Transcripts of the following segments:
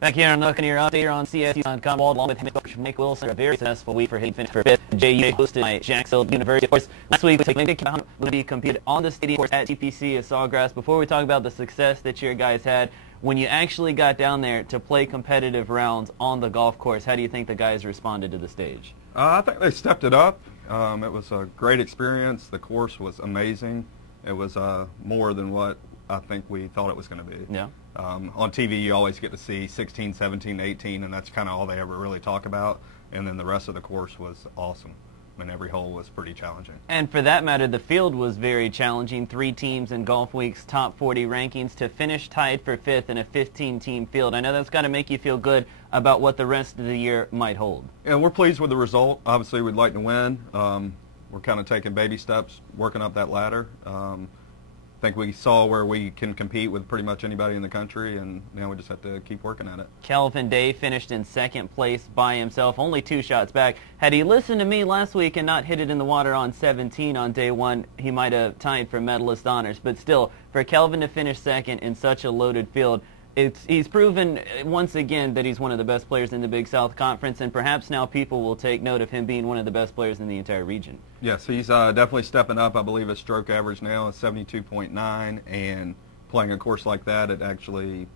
Back here on Buccaneer Update here on CSU.com, along with him, Coach Mike Wilson. A very successful week for him, finished for 5th. JU hosted by Jacksonville University. Of course, last week we talked about will be competed on the stadium course at TPC at Sawgrass. Before we talk about the success that your guys had, when you actually got down there to play competitive rounds on the golf course, how do you think the guys responded to the stage? I think they stepped it up. It was a great experience. The course was amazing. It was more than what I think we thought it was going to be. Yeah. On TV, you always get to see 16, 17, 18, and that's kind of all they ever really talk about. And then the rest of the course was awesome. I mean, every hole was pretty challenging. And for that matter, the field was very challenging. 3 teams in Golf Week's top 40 rankings to finish tied for 5th in a 15-team field. I know that's got to make you feel good about what the rest of the year might hold. Yeah, we're pleased with the result. Obviously, we'd like to win. We're kind of taking baby steps, working up that ladder. I think we saw where we can compete with pretty much anybody in the country, and now we just have to keep working at it. Kelvin Day finished in 2nd place by himself, only 2 shots back. Had he listened to me last week and not hit it in the water on 17 on day 1, he might have tied for medalist honors. But still, for Kelvin to finish 2nd in such a loaded field, he's proven once again that he's one of the best players in the Big South Conference, and perhaps now people will take note of him being one of the best players in the entire region. Yes, he's definitely stepping up. I believe his stroke average now is 72.9, and playing a course like that, it actually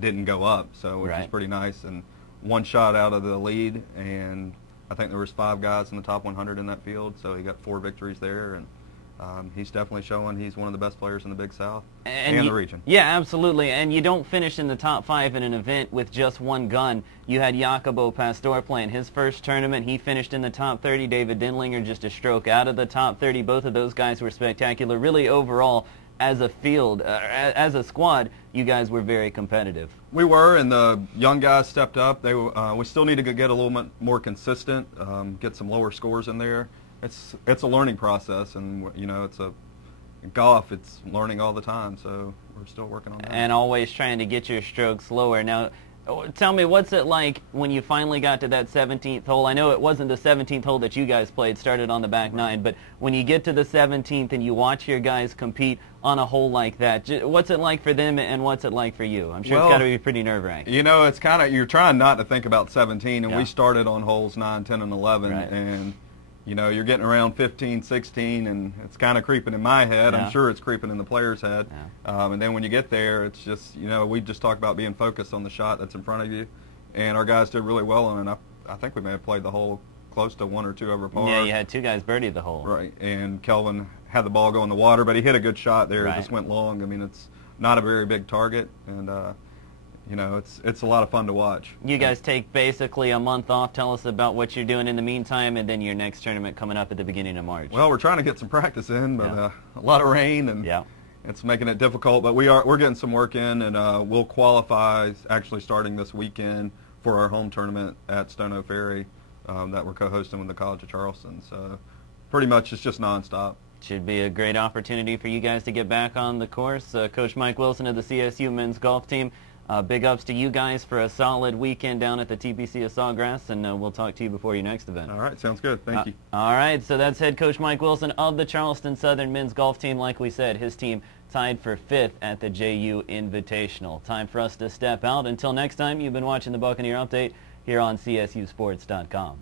didn't go up, so which is pretty nice. And 1 shot out of the lead, and I think there was 5 guys in the top 100 in that field, so he got 4 victories there. And he's definitely showing he's one of the best players in the Big South and the region. Yeah, absolutely. And you don't finish in the top 5 in an event with just 1 gun. You had Jacobo Pastor playing his first tournament. He finished in the top 30. David Dindlinger just a stroke out of the top 30. Both of those guys were spectacular. Really, overall, as a field, as a squad, you guys were very competitive. We were, and the young guys stepped up. We still need to get a little bit more consistent, get some lower scores in there. It's a learning process, and you know, golf, it's learning all the time, so we're still working on that. And always trying to get your strokes lower. Now, tell me, what's it like when you finally got to that 17th hole? I know it wasn't the 17th hole that you guys played, started on the back 9, but when you get to the 17th and you watch your guys compete on a hole like that, what's it like for them and what's it like for you? I'm sure it's got to be pretty nerve-wracking. You know, it's kind of, you're trying not to think about 17, and we started on holes 9, 10, and 11, and you know, you're getting around 15, 16, and it's kind of creeping in my head. I'm sure it's creeping in the player's head. And then when you get there, it's just, you know, we just talk about being focused on the shot that's in front of you. And our guys did really well on it. I think we may have played the hole close to 1 or 2 over par. Yeah, you had 2 guys birdie the hole. Right. And Kelvin had the ball go in the water, but he hit a good shot there. It just went long. I mean, it's not a very big target, and you know, it's a lot of fun to watch. You guys take basically a month off. Tell us about what you're doing in the meantime, and then your next tournament coming up at the beginning of March. Well, we're trying to get some practice in, but a lot of rain, and it's making it difficult. But we're getting some work in, and we'll qualify actually starting this weekend for our home tournament at Stono Ferry that we're co-hosting with the College of Charleston. So pretty much it's just nonstop. Should be a great opportunity for you guys to get back on the course. Coach Mike Wilson of the CSU men's golf team. Big ups to you guys for a solid weekend down at the TPC of Sawgrass, and we'll talk to you before your next event. All right, sounds good. Thank you. All right, so that's head coach Mike Wilson of the Charleston Southern men's golf team. Like we said, his team tied for 5th at the JU Invitational. Time for us to step out. Until next time, you've been watching the Buccaneer Update here on CSUSports.com.